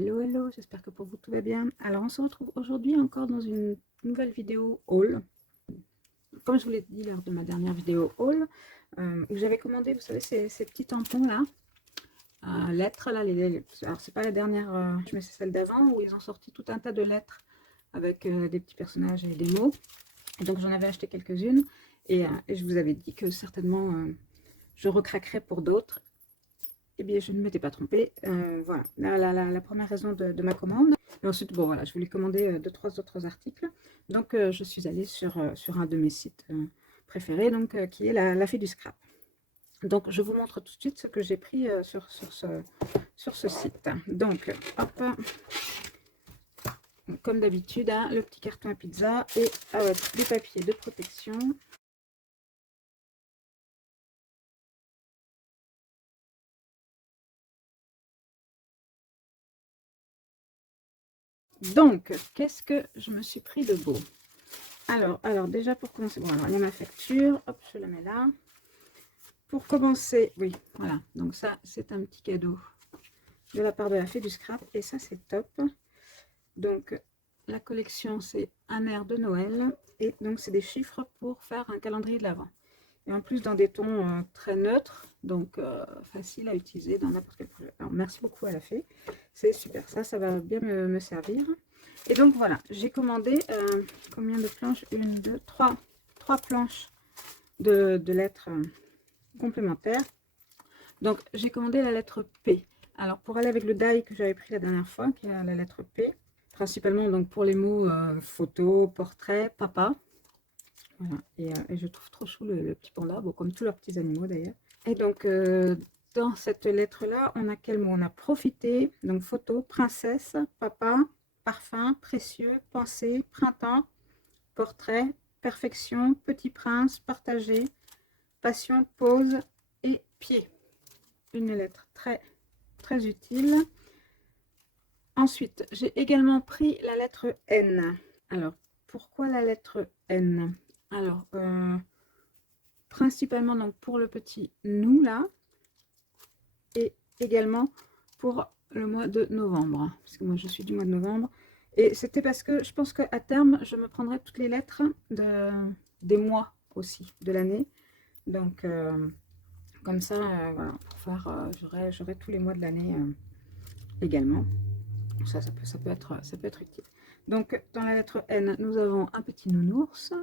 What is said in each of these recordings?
Hello, hello, j'espère que pour vous tout va bien. Alors on se retrouve aujourd'hui encore dans une nouvelle vidéo haul. Comme je vous l'ai dit lors de ma dernière vidéo haul, où j'avais commandé, vous savez, ces petits tampons là, lettres là, alors c'est pas la dernière, mais c'est celle d'avant où ils ont sorti tout un tas de lettres avec des petits personnages et des mots. Et donc j'en avais acheté quelques-unes et je vous avais dit que certainement je recraquerais pour d'autres. Eh bien, je ne m'étais pas trompée. Voilà, la première raison de ma commande. Et ensuite, bon, voilà, je voulais commander 2-3 autres articles. Donc, je suis allée sur un de mes sites préférés, donc, qui est la Fée du Scrap. Donc, je vous montre tout de suite ce que j'ai pris sur ce site. Donc, hop, comme d'habitude, hein, le petit carton à pizza et des papiers de protection. Donc, qu'est-ce que je me suis pris de beau? Alors déjà pour commencer, bon, alors il y a ma facture, hop, je la mets là. Pour commencer, oui, voilà, donc ça c'est un petit cadeau de la part de la Fée du Scrap et ça c'est top. Donc la collection c'est un air de Noël et donc c'est des chiffres pour faire un calendrier de l'Avent. Et en plus dans des tons très neutres, donc facile à utiliser dans n'importe quel projet. Alors merci beaucoup à la Fée, c'est super, ça va bien me servir. Et donc voilà, j'ai commandé combien de planches? 1, 2, 3 planches de lettres complémentaires. Donc j'ai commandé la lettre P. Alors pour aller avec le die que j'avais pris la dernière fois, qui est la lettre P, principalement donc pour les mots photo, portrait, papa. Voilà. Et je trouve trop chou le petit panda, bon, comme tous leurs petits animaux d'ailleurs. Et donc dans cette lettre là, on a quel mot? On a profité, donc photo, princesse, papa, parfum, précieux, pensée, printemps, portrait, perfection, petit prince, partagé, passion, pause et pied. Une lettre très très utile. Ensuite, j'ai également pris la lettre N. Alors, pourquoi la lettre N? Alors, principalement donc pour le petit nous là, et également pour le mois de novembre, parce que moi je suis du mois de novembre. Et c'était parce que je pense qu'à terme, je me prendrai toutes les lettres des mois aussi de l'année. Donc, comme ça, voilà, pour faire, j'aurai tous les mois de l'année également. Ça peut être utile. Donc, dans la lettre N, nous avons un petit nounours.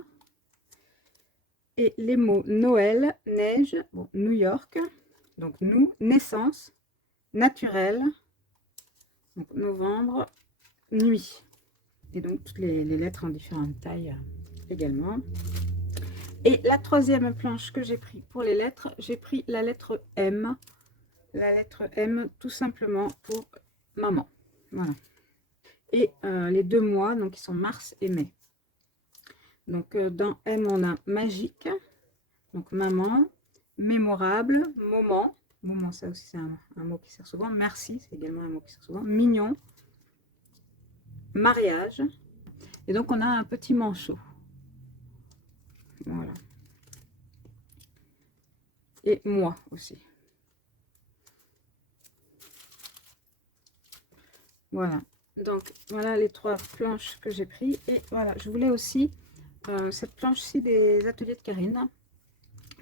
Et les mots Noël, neige, bon, New York, donc nous, naissance, naturel, donc novembre, nuit. Et donc toutes les lettres en différentes tailles également. Et la troisième planche que j'ai pris pour les lettres, j'ai pris la lettre M. La lettre M tout simplement pour maman. Voilà. Et les 2 mois, donc qui sont mars et mai. Donc dans M, on a magique, donc maman, mémorable, moment. Moment, ça aussi c'est un mot qui sert souvent. Merci, c'est également un mot qui sert souvent. Mignon, mariage. Et donc on a un petit manchot. Voilà. Et moi aussi. Voilà. Donc voilà les 3 planches que j'ai pris. Et voilà, je voulais aussi cette planche-ci des ateliers de Karine.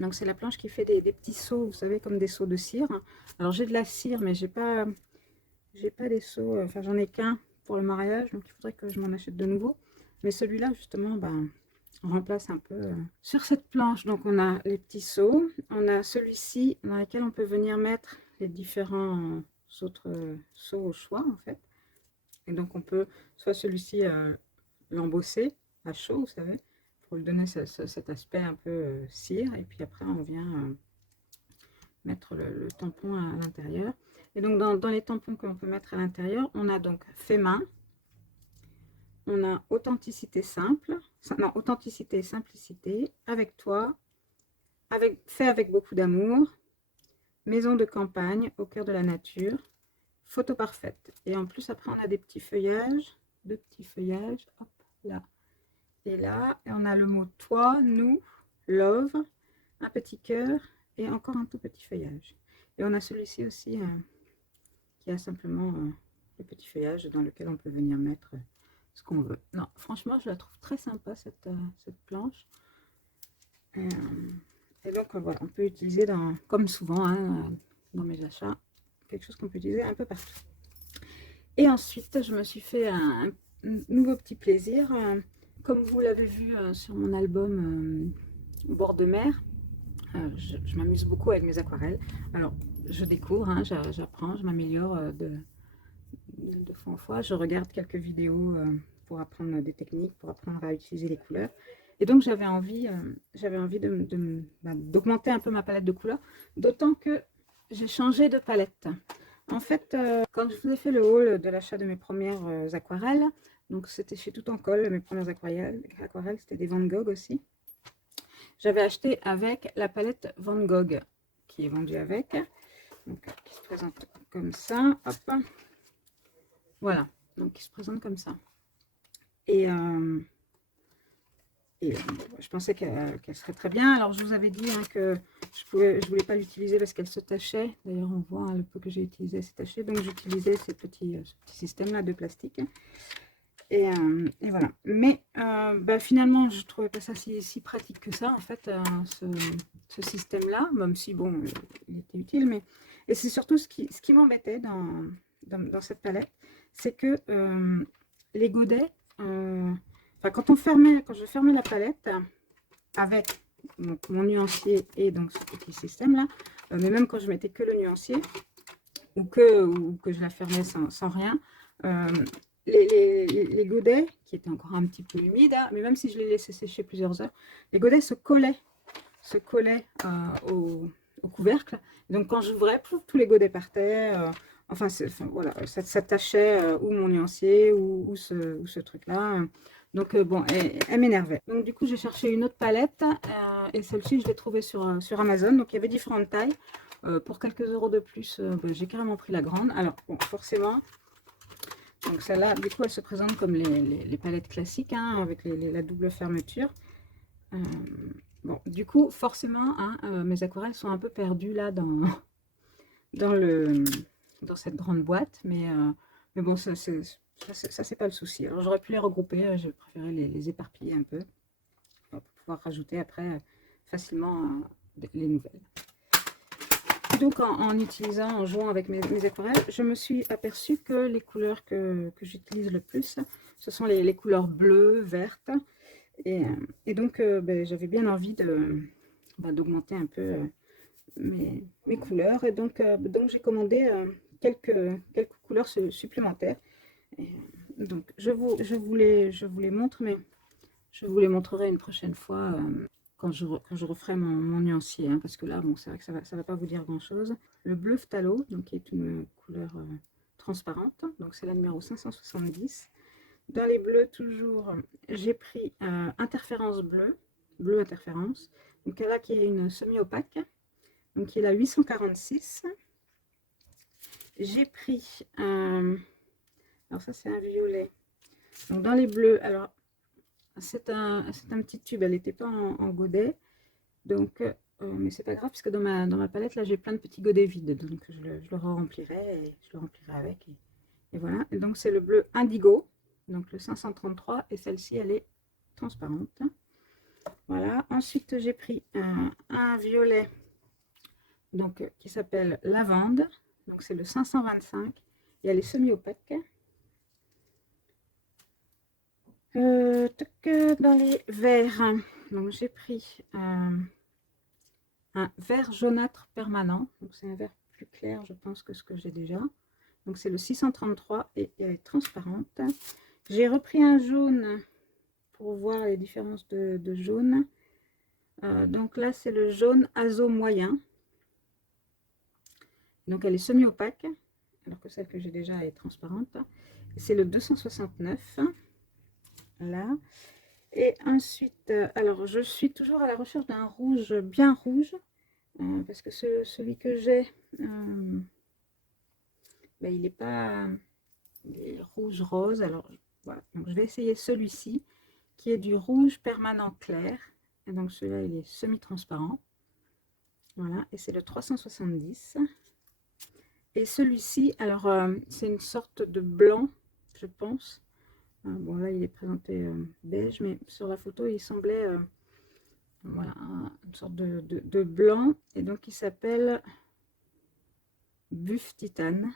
Donc c'est la planche qui fait des petits seaux, vous savez, comme des seaux de cire. Alors j'ai de la cire, mais j'ai pas des seaux, enfin j'en ai qu'un pour le mariage, donc il faudrait que je m'en achète de nouveau. Mais celui-là, justement, ben, on remplace un peu. Sur cette planche, donc on a les petits seaux, on a celui-ci dans lequel on peut venir mettre les différents autres seaux au choix, en fait. Et donc on peut soit celui-ci l'embosser à chaud, vous savez, pour lui donner cet aspect un peu cire, et puis après on vient mettre le tampon à l'intérieur. Et donc dans les tampons que l'on peut mettre à l'intérieur, on a donc fait main, on a authenticité simple, non, authenticité et simplicité, avec toi, fait avec beaucoup d'amour, maison de campagne au cœur de la nature, photo parfaite. Et en plus après on a des petits feuillages, deux petits feuillages, hop là et là, et on a le mot toi, nous, love, un petit cœur et encore un tout petit feuillage. Et on a celui-ci aussi qui a simplement le petit feuillage dans lequel on peut venir mettre ce qu'on veut. Non, franchement, je la trouve très sympa cette planche. Et donc, voilà, on peut utiliser, comme souvent hein, dans mes achats, quelque chose qu'on peut utiliser un peu partout. Et ensuite, je me suis fait un nouveau petit plaisir. Comme vous l'avez vu sur mon album Bord de mer, je m'amuse beaucoup avec mes aquarelles. Alors, je découvre, hein, j'apprends, je m'améliore de fois en fois. Je regarde quelques vidéos pour apprendre des techniques, pour apprendre à utiliser les couleurs. Et donc, j'avais envie d'augmenter un peu ma palette de couleurs, d'autant que j'ai changé de palette. En fait, quand je vous ai fait le haul de l'achat de mes premières aquarelles, donc c'était chez Tout en Colle, mes premières aquarelles c'était des Van Gogh aussi. J'avais acheté avec la palette Van Gogh, qui est vendue avec, donc qui se présente comme ça, hop, voilà, donc qui se présente comme ça. Et je pensais qu'elle serait très bien. Alors, je vous avais dit hein, que je voulais pas l'utiliser parce qu'elle se tachait. D'ailleurs, on voit hein, le peu que j'ai utilisé, c'est taché. Donc, j'utilisais ce petit système-là de plastique. Et voilà. Mais finalement, je trouvais pas ça si pratique que ça, en fait, ce système-là. Même si, bon, il était utile. Mais... Et c'est surtout ce qui m'embêtait dans cette palette. C'est que les godets... quand je fermais la palette avec mon nuancier et donc ce petit système là, mais même quand je mettais que le nuancier ou que je la fermais sans rien, les godets qui étaient encore un petit peu humides, hein, mais même si je les laissais sécher plusieurs heures, les godets se collaient au couvercle. Donc quand j'ouvrais, tous les godets partaient. Enfin, voilà, ça s'attachait ou mon nuancier ou ce truc là. Donc bon, elle m'énervait. Donc du coup, j'ai cherché une autre palette et celle-ci, je l'ai trouvée sur Amazon. Donc il y avait différentes tailles. Pour quelques euros de plus, j'ai carrément pris la grande. Alors bon, forcément, donc celle-là, du coup, elle se présente comme les palettes classiques, hein, avec la double fermeture. Bon, du coup, forcément, hein, mes aquarelles sont un peu perdues là dans cette grande boîte, mais bon, ça c'est pas le souci. Alors j'aurais pu les regrouper, j'ai préféré les éparpiller un peu pour pouvoir rajouter après facilement les nouvelles. Donc en jouant avec mes aquarelles, je me suis aperçue que les couleurs que j'utilise le plus, ce sont les couleurs bleues, vertes, et donc j'avais bien envie d'augmenter un peu mes couleurs, et donc j'ai commandé quelques couleurs supplémentaires. Et, donc je vous les montre, mais je vous les montrerai une prochaine fois quand je referai mon nuancier, hein, parce que là bon, c'est vrai que ça va pas vous dire grand chose. Le bleu phthalo, donc qui est une couleur transparente, donc c'est la numéro 570. Dans les bleus toujours, j'ai pris interférence bleu interférence, donc là qui est une semi opaque, donc qui est la 846. J'ai pris alors ça c'est un violet, donc dans les bleus, alors c'est un petit tube, elle n'était pas en godet, donc mais c'est pas grave puisque dans ma palette là j'ai plein de petits godets vides, donc je le remplirai et je le remplirai avec, et voilà. Et donc c'est le bleu indigo, donc le 533, et celle-ci elle est transparente. Voilà, ensuite j'ai pris un violet donc qui s'appelle lavande, donc c'est le 525 et elle est semi-opaque. Dans les verts, donc j'ai pris un vert jaunâtre permanent, donc c'est un vert plus clair je pense que ce que j'ai déjà, donc c'est le 633 et elle est transparente. J'ai repris un jaune pour voir les différences de jaune, donc là c'est le jaune azo moyen, donc elle est semi-opaque alors que celle que j'ai déjà est transparente. C'est le 269 là. Et ensuite, alors je suis toujours à la recherche d'un rouge bien rouge, parce que celui que j'ai, il n'est pas rouge rose. Alors voilà, donc je vais essayer celui-ci qui est du rouge permanent clair, et donc celui-là il est semi transparent, voilà, et c'est le 370. Et celui-ci, alors c'est une sorte de blanc, je pense. Bon là il est présenté beige, mais sur la photo il semblait voilà, une sorte de blanc. Et donc il s'appelle Buff Titane.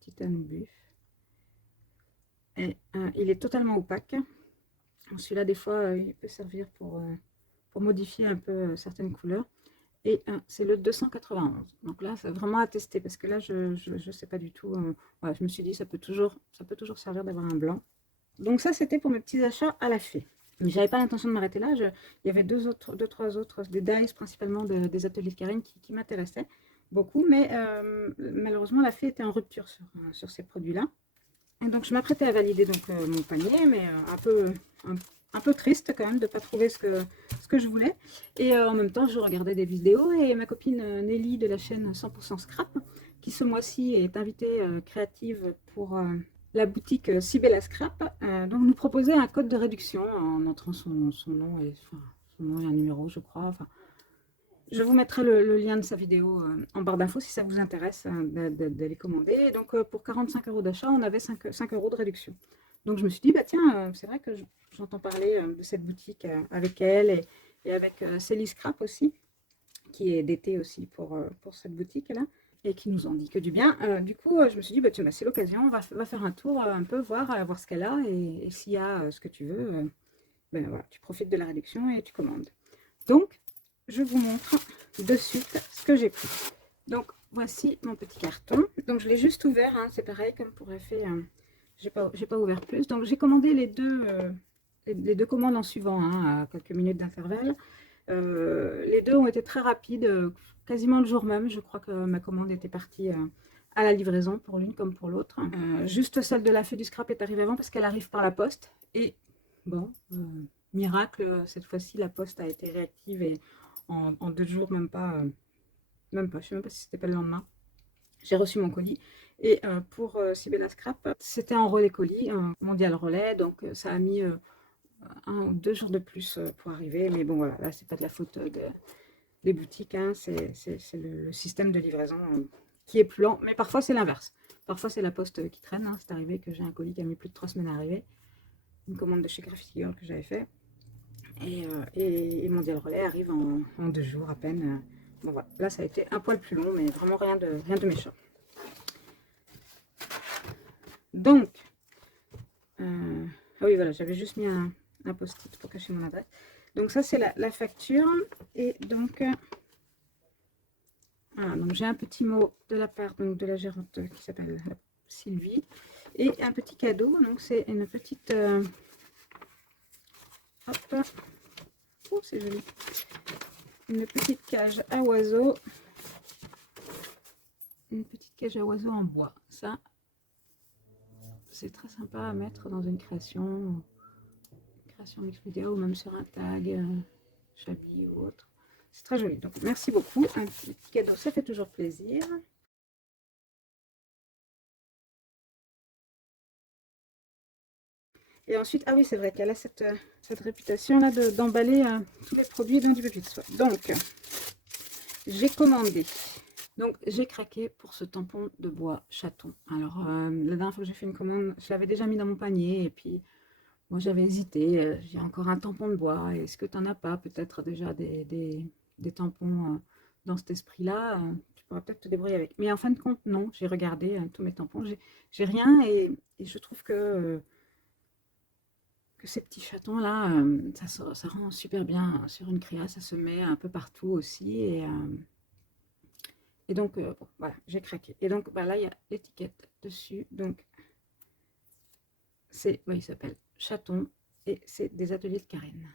Titane Buff. Et il est totalement opaque. Celui-là des fois il peut servir pour modifier un peu certaines couleurs. Et c'est le 291. Donc là, c'est vraiment à tester parce que là, je sais pas du tout. Voilà, je me suis dit, ça peut toujours servir d'avoir un blanc. Donc ça, c'était pour mes petits achats à la fée. Mais j'avais pas l'intention de m'arrêter là. Il y avait deux, trois autres, des dies principalement des ateliers de Karine qui m'intéressaient beaucoup. Mais malheureusement, la fée était en rupture sur ces produits-là. Et donc je m'apprêtais à valider donc, mon panier, mais un peu triste quand même de ne pas trouver ce que je voulais. Et en même temps, je regardais des vidéos et ma copine Nelly de la chaîne 100% Scrap, qui ce mois-ci est invitée créative pour la boutique Sibella Scrap, donc nous proposait un code de réduction en entrant son nom et son nom et un numéro, je crois. Enfin, je vous mettrai le lien de sa vidéo en barre d'infos si ça vous intéresse d'aller commander. Et donc pour 45 € d'achat, on avait 5 € de réduction. Donc je me suis dit, bah tiens, c'est vrai que j'entends parler de cette boutique avec elle et avec Célie Scrap aussi, qui est d'été aussi pour cette boutique-là, et qui nous en dit que du bien. Du coup, je me suis dit, bah tiens, bah, c'est l'occasion, on va faire un tour un peu, voir ce qu'elle a, et s'il y a ce que tu veux, ben voilà, tu profites de la réduction et tu commandes. Donc, je vous montre de suite ce que j'ai pris. Donc, voici mon petit carton. Donc, je l'ai juste ouvert, hein, c'est pareil comme pour effet. J'ai pas ouvert plus. Donc, j'ai commandé les deux commandes en suivant, hein, à quelques minutes d'intervalle. Les deux ont été très rapides, quasiment le jour même. Je crois que ma commande était partie à la livraison pour l'une comme pour l'autre. Juste celle de la fée du scrap est arrivée avant parce qu'elle arrive par la poste. Et bon, miracle, cette fois-ci, la poste a été réactive et en 2 jours, même pas, je ne sais même pas si c'était pas le lendemain, j'ai reçu mon colis. Et pour Sibella Scrap, c'était en relais colis, un mondial relais, donc ça a mis 1 ou 2 jours de plus pour arriver. Mais bon, voilà, là, c'est pas de la faute des boutiques, hein, c'est le système de livraison qui est plus lent. Mais parfois, c'est l'inverse. Parfois, c'est la poste qui traîne. Hein. C'est arrivé que j'ai un colis qui a mis plus de 3 semaines à arriver. Une commande de chez Graffiti Girl que j'avais fait. Et Mondial Relais arrive en 2 jours à peine. Bon, voilà. Là, ça a été un poil plus long, mais vraiment rien de méchant. Donc, ah oui, voilà, j'avais juste mis un post-it pour cacher mon adresse. Donc, ça, c'est la facture. Et donc, voilà, donc j'ai un petit mot de la part donc, de la gérante qui s'appelle Sylvie. Et un petit cadeau. Donc, c'est une petite... hop. Oh, c'est joli. Une petite cage à oiseaux. Une petite cage à oiseaux en bois. Ça, c'est très sympa à mettre dans une création mix vidéo ou même sur un tag, Chabi ou autre. C'est très joli. Donc, merci beaucoup. Un petit cadeau, ça fait toujours plaisir. Et ensuite, ah oui, c'est vrai qu'elle a cette réputation-là d'emballer tous les produits dans du papier de soie. Donc, j'ai commandé. Donc, j'ai craqué pour ce tampon de bois chaton. Alors, la dernière fois que j'ai fait une commande, je l'avais déjà mis dans mon panier. Et puis, moi, j'avais hésité. J'ai encore un tampon de bois. Est-ce que tu n'en as pas peut-être déjà des tampons dans cet esprit-là? Tu pourras peut-être te débrouiller avec. Mais en fin de compte, non. J'ai regardé tous mes tampons. J'ai rien. Et je trouve que ces petits chatons-là, ça rend super bien sur une créa. Ça se met un peu partout aussi. Et donc, bon, voilà, j'ai craqué. Et donc, bah, là, il y a l'étiquette dessus. Donc, il s'appelle Chaton et c'est des ateliers de Karine.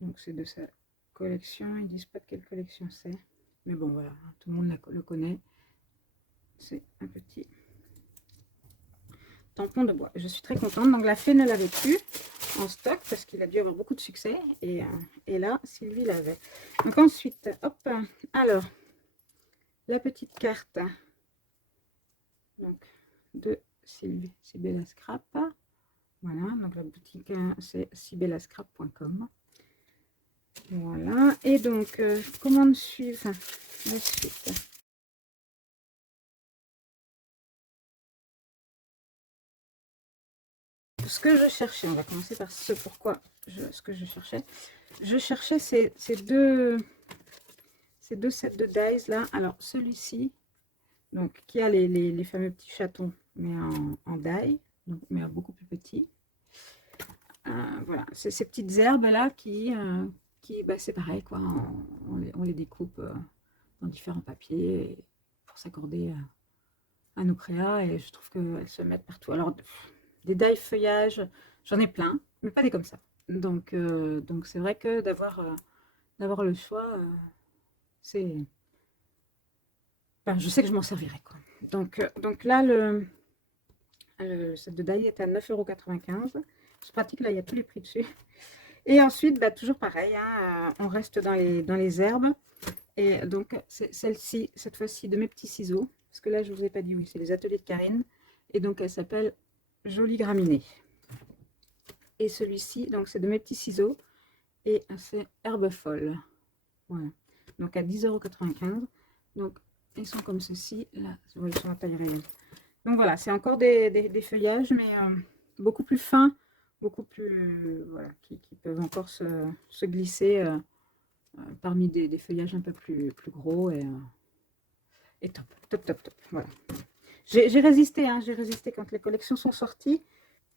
Donc, c'est de sa collection. Ils disent pas de quelle collection c'est. Mais bon, voilà, tout le monde le connaît. C'est un petit tampon de bois. Je suis très contente. Donc, la fée ne l'avait plus en stock parce qu'il a dû avoir beaucoup de succès. Et là, Sylvie l'avait. Donc, ensuite, hop, alors, la petite carte donc, de Sylvie, Sibella Scrap. Voilà, donc la boutique, c'est sibelascrap.com. Voilà, et donc, commande suivante, la suite. ce que je cherchais, on va commencer par ce pourquoi ce que je cherchais. Je cherchais ces deux sets de dies là. Alors celui-ci, donc qui a les fameux petits chatons, mais en die, donc, mais beaucoup plus petits. Voilà, c'est ces petites herbes là qui bah, c'est pareil quoi, on les découpe dans différents papiers pour s'accorder à nos créas, et je trouve qu'elles se mettent partout. Alors des die feuillages, j'en ai plein, mais pas des comme ça. Donc c'est vrai que d'avoir le choix, c'est... Enfin, je sais que je m'en servirai, quoi. Donc là, le set de die est à 9,95 €. C'est pratique, là, il y a tous les prix dessus. Et ensuite, bah, toujours pareil, hein, on reste dans les herbes. Et donc, c'est celle-ci, cette fois-ci, de mes petits ciseaux. Parce que là, je ne vous ai pas dit, oui, c'est les ateliers de Karine. Et donc, elle s'appelle Jolie Graminée. Et celui-ci, donc, c'est de mes petits ciseaux. Et c'est Herbe Folle. Voilà. Donc, à 10,95 €. Donc, ils sont comme ceci. Là, ils sont à taille réelle. Donc, voilà, c'est encore des feuillages, mais beaucoup plus fins, beaucoup plus... voilà, qui peuvent encore se glisser parmi des feuillages un peu plus gros. Et top, top, top, top. Voilà. J'ai résisté, hein, j'ai résisté quand les collections sont sorties.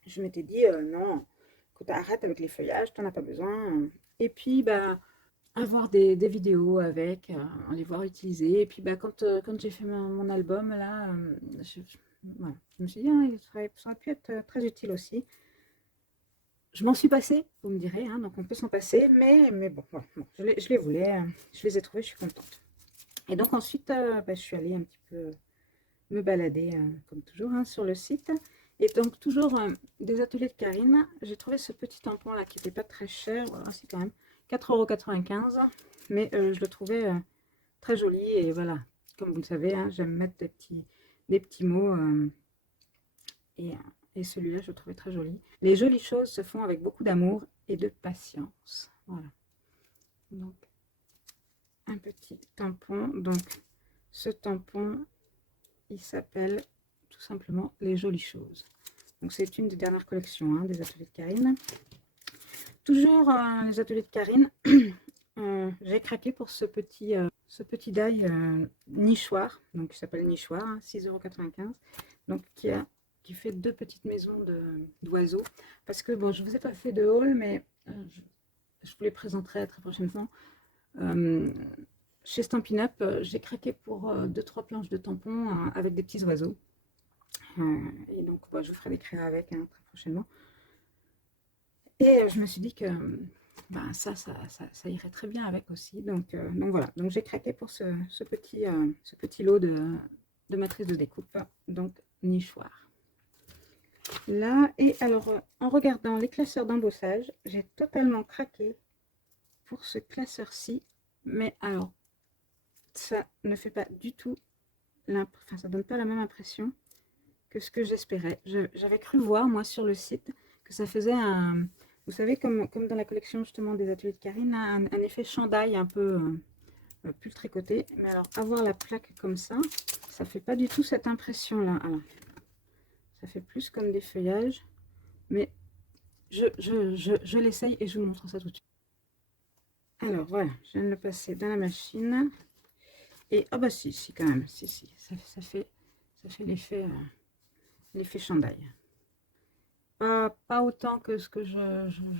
Je m'étais dit, non, écoute, arrête avec les feuillages, t'en as pas besoin. Et puis, bah, avoir des vidéos avec, les voir utiliser. Et puis, bah, quand j'ai fait mon album, là, voilà, je me suis dit, ah, ça aurait pu être très utile aussi. Je m'en suis passée, vous me direz, hein, donc on peut s'en passer, mais bon, voilà, bon, je les voulais, je les ai trouvés, je suis contente. Et donc ensuite, bah, je suis allée un petit peu me balader, comme toujours, hein, sur le site. Et donc toujours des ateliers de Karine. J'ai trouvé ce petit tampon là qui n'était pas très cher. Voilà, c'est quand même 4,95 €. Mais je le trouvais très joli. Et voilà, comme vous le savez, hein, j'aime mettre des petits mots. Et celui-là, je le trouvais très joli. Les jolies choses se font avec beaucoup d'amour et de patience. Voilà. Donc, un petit tampon. Donc, ce tampon, il s'appelle tout simplement Les Jolies Choses. Donc, c'est une des dernières collections, hein, des ateliers de Karine. Toujours les ateliers de Karine. J'ai craqué pour ce petit die nichoir, donc qui s'appelle nichoir, hein, 6,95 €. Donc, qui fait deux petites maisons d'oiseaux. Parce que, bon, je ne vous ai pas fait de haul, mais je vous les présenterai très prochainement. Chez Stampin' Up, j'ai craqué pour 2-3 planches de tampons avec des petits oiseaux. Et donc, bah, je vous ferai des créas avec, hein, très prochainement. Et je me suis dit que bah, ça irait très bien avec aussi. Donc voilà, donc j'ai craqué pour ce petit lot de matrices de découpe, donc nichoir. Là, et alors, en regardant les classeurs d'embossage, j'ai totalement craqué pour ce classeur-ci. Mais alors, ça ne fait pas du tout, enfin, ça donne pas la même impression que ce que j'espérais. J'avais cru voir, moi, sur le site, que ça faisait un... Vous savez, comme dans la collection, justement, des ateliers de Karine, un effet chandail un peu pull tricoté. Mais alors, avoir la plaque comme ça fait pas du tout cette impression-là. Alors, ça fait plus comme des feuillages. Mais je l'essaye et je vous montre ça tout de suite. Alors, voilà, je viens de le passer dans la machine. Et, ah bah si, quand même, si, ça fait l'effet chandail. Pas autant que ce que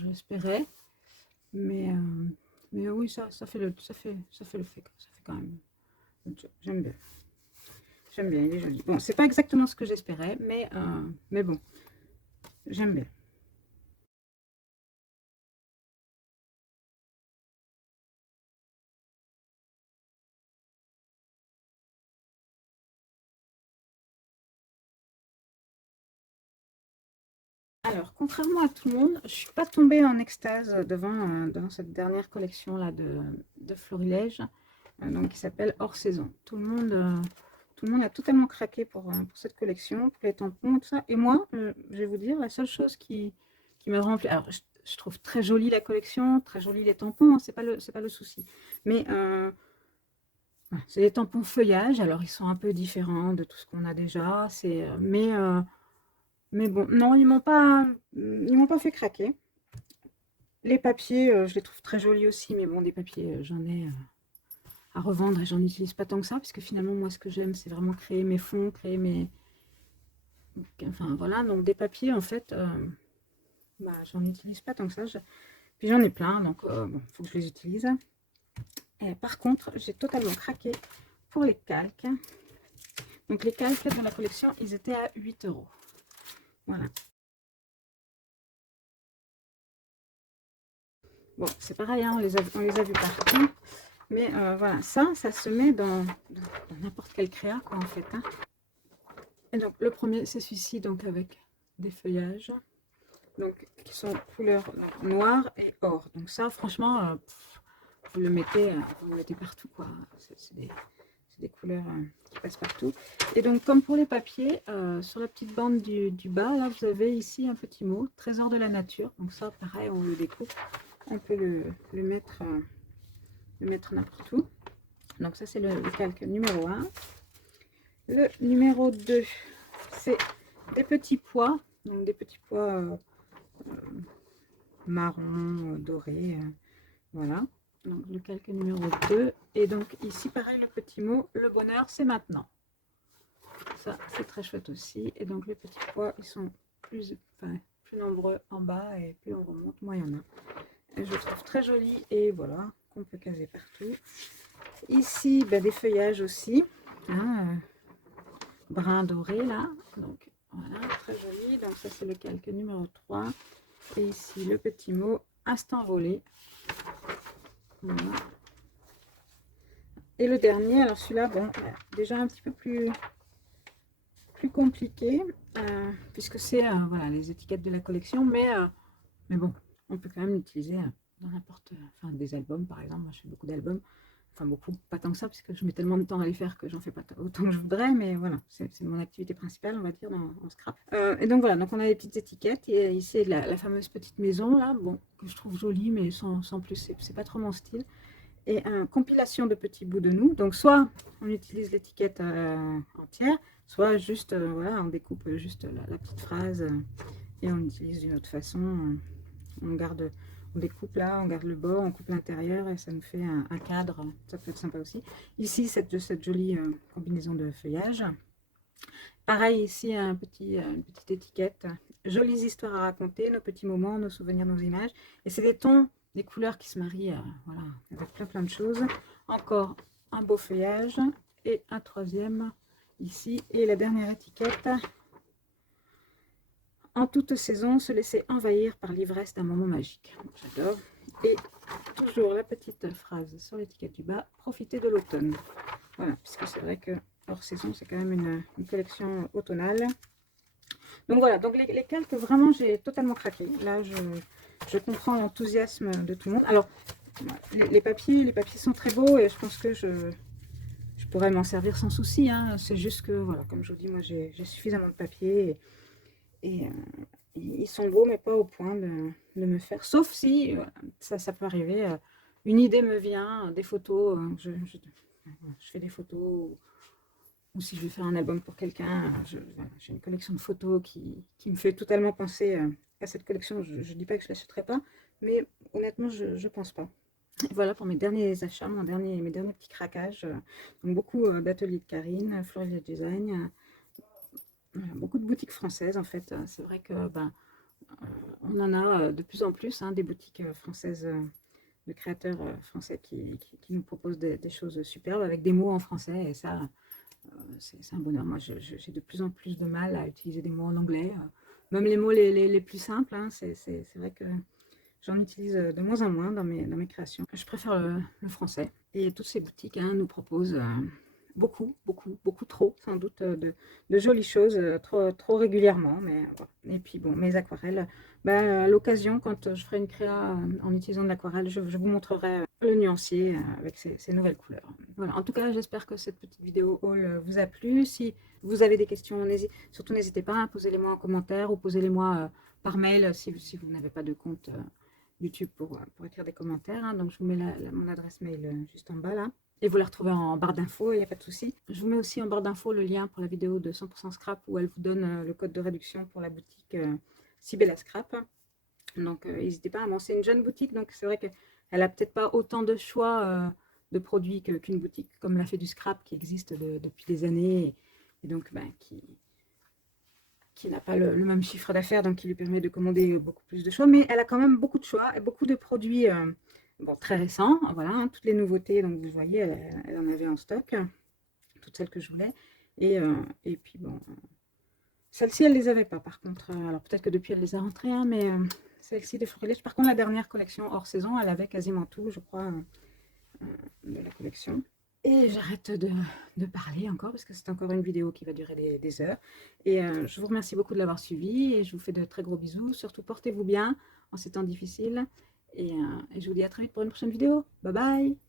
j'espérais, mais oui, ça fait le fait, ça fait quand même. J'aime bien. J'aime bien, il est joli. Bon, c'est pas exactement ce que j'espérais, mais bon, j'aime bien. Alors, contrairement à tout le monde, je suis pas tombée en extase devant cette dernière collection là de Florilège, donc qui s'appelle Hors Saison. Tout le monde a totalement craqué pour cette collection, pour les tampons, tout ça. Et moi, je vais vous dire, la seule chose qui me remplit... Alors, je trouve très jolie la collection, très jolie les tampons, hein, c'est pas le souci. Mais voilà, c'est des tampons feuillage, alors ils sont un peu différents de tout ce qu'on a déjà. Mais Mais bon, non, ils m'ont pas fait craquer. Les papiers, je les trouve très jolis aussi, mais bon, des papiers, j'en ai à revendre et j'en utilise pas tant que ça, parce que finalement, moi, ce que j'aime, c'est vraiment créer mes fonds, créer mes... Enfin, voilà, donc des papiers, en fait, bah, j'en utilise pas tant que ça. Puis j'en ai plein, donc bon, faut que je les utilise. Et par contre, j'ai totalement craqué pour les calques. Donc les calques dans la collection, ils étaient à 8 €. Voilà. Bon, c'est pareil, hein, on les a vus partout. Mais voilà, ça se met dans n'importe quel créa, quoi, en fait. Hein. Et donc, le premier, c'est celui-ci, donc avec des feuillages, donc qui sont couleur noire et or. Donc ça, franchement, vous le mettez partout, quoi. C'est des couleurs qui passent partout. Et donc, comme pour les papiers, sur la petite bande du bas, là, vous avez ici un petit mot, trésor de la nature. Donc ça, pareil, on le découpe. On peut le mettre n'importe où. Donc ça, c'est le calque numéro 1. Le numéro 2, c'est des petits pois. Donc des petits pois marron, doré. Voilà. Donc le calque numéro 2. Et donc ici, pareil, le petit mot, le bonheur, c'est maintenant. Ça, c'est très chouette aussi. Et donc les petits pois, ils sont plus nombreux en bas et plus on remonte, moins il y en a. Et je le trouve très joli et voilà, qu'on peut caser partout. Ici, ben, des feuillages aussi. Hein, brun doré là. Donc voilà, très joli. Donc ça, c'est le calque numéro 3. Et ici, le petit mot instant volé. Voilà. Et le dernier, alors celui-là, bon, déjà un petit peu plus compliqué, puisque c'est voilà, les étiquettes de la collection, mais bon, on peut quand même l'utiliser dans n'importe, enfin des albums par exemple. Moi, je fais beaucoup d'albums, enfin beaucoup, pas tant que ça, puisque je mets tellement de temps à les faire que j'en fais pas autant que je voudrais, mais voilà, c'est mon activité principale, on va dire, en scrap. Et donc voilà, donc on a les petites étiquettes, et ici la fameuse petite maison là, bon, que je trouve jolie, mais sans plus, c'est pas trop mon style. Et une compilation de petits bouts de nous. Donc soit on utilise l'étiquette entière, soit juste, voilà, on découpe juste la petite phrase et on l'utilise d'une autre façon. On garde, on découpe là, on garde le bord, on coupe l'intérieur et ça nous fait un cadre. Ça peut être sympa aussi. Ici, cette jolie combinaison de feuillage. Pareil, ici, une petite étiquette. Jolies histoires à raconter, nos petits moments, nos souvenirs, nos images. Et c'est des tons, des couleurs qui se marient voilà, avec plein de choses. Encore un beau feuillage et un troisième ici. Et la dernière étiquette. En toute saison, se laisser envahir par l'ivresse d'un moment magique. J'adore. Et toujours la petite phrase sur l'étiquette du bas. Profitez de l'automne. Voilà, puisque c'est vrai que hors saison, c'est quand même une collection automnale. Donc voilà, donc les calques, vraiment, j'ai totalement craqué. Là, je comprends l'enthousiasme de tout le monde. Alors, les papiers sont très beaux et je pense que je pourrais m'en servir sans souci. Hein. C'est juste que, voilà, comme je vous dis, moi, j'ai suffisamment de papier et ils sont beaux, mais pas au point de me faire. Sauf si, ça peut arriver, une idée me vient, des photos, je fais des photos, ou si je vais faire un album pour quelqu'un, voilà, j'ai une collection de photos qui me fait totalement penser à cette collection. Je ne dis pas que je ne l'achèterai pas, mais honnêtement, je ne pense pas. Et voilà pour mes derniers achats, mes derniers petits craquages. Donc beaucoup d'ateliers de Karine, Floreal Design, beaucoup de boutiques françaises en fait. C'est vrai que on en a de plus en plus, hein, des boutiques françaises, de créateurs français qui nous proposent des choses superbes avec des mots en français, et ça, c'est un bonheur. Moi, j'ai de plus en plus de mal à utiliser des mots en anglais, même les mots les plus simples. Hein, c'est vrai que j'en utilise de moins en moins dans mes créations. Je préfère le français. Et toutes ces boutiques hein, nous proposent beaucoup trop, sans doute, de jolies choses, trop régulièrement. Mais, voilà. Et puis bon, mes aquarelles, à l'occasion, quand je ferai une créa en utilisant de l'aquarelle, je vous montrerai le nuancier avec ces nouvelles couleurs. Voilà, en tout cas, j'espère que cette petite vidéo haul vous a plu. Si vous avez des questions, surtout n'hésitez pas, hein, posez-les-moi en commentaire ou posez-les-moi par mail si vous n'avez pas de compte YouTube pour écrire des commentaires. Hein. Donc, je vous mets mon adresse mail juste en bas là. Et vous la retrouvez en barre d'infos, il n'y a pas de souci. Je vous mets aussi en barre d'infos le lien pour la vidéo de 100% Scrap où elle vous donne le code de réduction pour la boutique Sibella Scrap. Donc, n'hésitez pas. Bon, c'est une jeune boutique, donc c'est vrai qu'elle n'a peut-être pas autant de choix de produits qu'une boutique comme la Fée du Scrap qui existe depuis des années et donc ben, qui n'a pas le même chiffre d'affaires, donc qui lui permet de commander beaucoup plus de choix. Mais elle a quand même beaucoup de choix et beaucoup de produits bon, très récents. Voilà, hein, toutes les nouveautés, donc vous voyez, elle en avait en stock, toutes celles que je voulais. Et puis bon, celle-ci, elle les avait pas par contre. Alors peut-être que depuis, elle les a rentrées, hein, mais celle-ci des Florilège. Par contre, la dernière collection hors saison, elle avait quasiment tout, je crois, de la collection. Et j'arrête de parler encore parce que c'est encore une vidéo qui va durer des heures. Et je vous remercie beaucoup de l'avoir suivi et je vous fais de très gros bisous. Surtout, portez-vous bien en ces temps difficiles. Et je vous dis à très vite pour une prochaine vidéo. Bye bye!